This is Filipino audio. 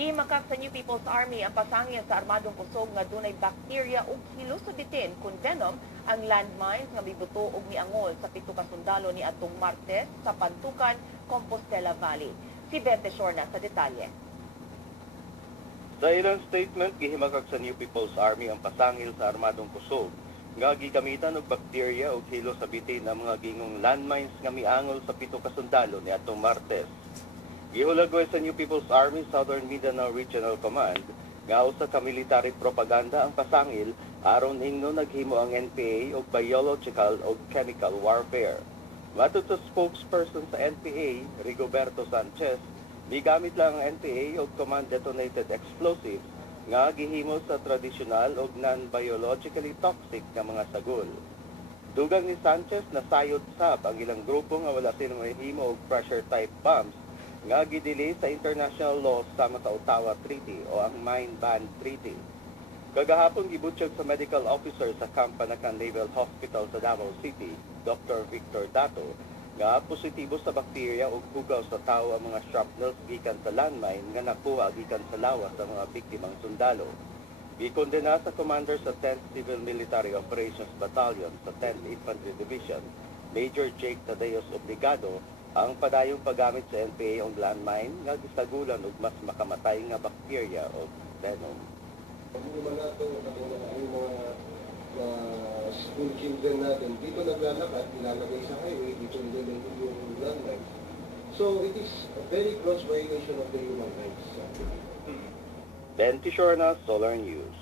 Gihimakak sa New People's Army ang pasangil sa armadong kusog nga dunay bakterya ug hilusubitin kun venom ang landmines nga mibuto og miangol sa 7 ka sundalo ni atong Martes sa Pantukan, Compostela Valley. Si Bente Shorna sa detalye. Sa ilang statement, gihimakak sa New People's Army ang pasangil sa armadong kusog nga gigamitan og bakterya ug hilusubitin ang mga gingong landmines nga miangol sa 7 ka sundalo ni atong Martes. Gihulagway sa New People's Army Southern Mindanao Regional Command nga usa ka military propaganda ang pasangil aron ingno naghimo ang NPA og biological ug chemical warfare. Matod sa spokesperson sa NPA, Rigoberto Sanchez, migamit lang ang NPA og command detonated explosives nga gihimo sa tradisyonal ug non-biologically toxic nga mga sagol. Dugang ni Sanchez na sayod sab ang ilang grupo nga wala silang mahimo og pressure type bombs nga gidili sa international law sama sa Ottawa Treaty o ang Mine Ban Treaty. Kagahapon gibutyag sa medical officer sa Camp Panacan Naval Hospital sa Davao City, Dr. Victor Dato, nga positibo sa bakterya ug hugaw sa tao ang mga shrapnels gikan sa landmine nga nakuha gikan sa lawas sa mga biktimang sundalo. Gikondena sa commander sa 10th Civil Military Operations Battalion sa 10th Infantry Division, Major Jake Tadeos Obligado, ang padayong paggamit sa NPA og landmine nga gisagulan og mas makamatay nga bakterya o venom. Yung mga school children natin, dito naglalakad, nilalagay sa highway, dito nilagay yung landmine. So it is a very gross violation of the human rights. Ben Tishorna, Solar News.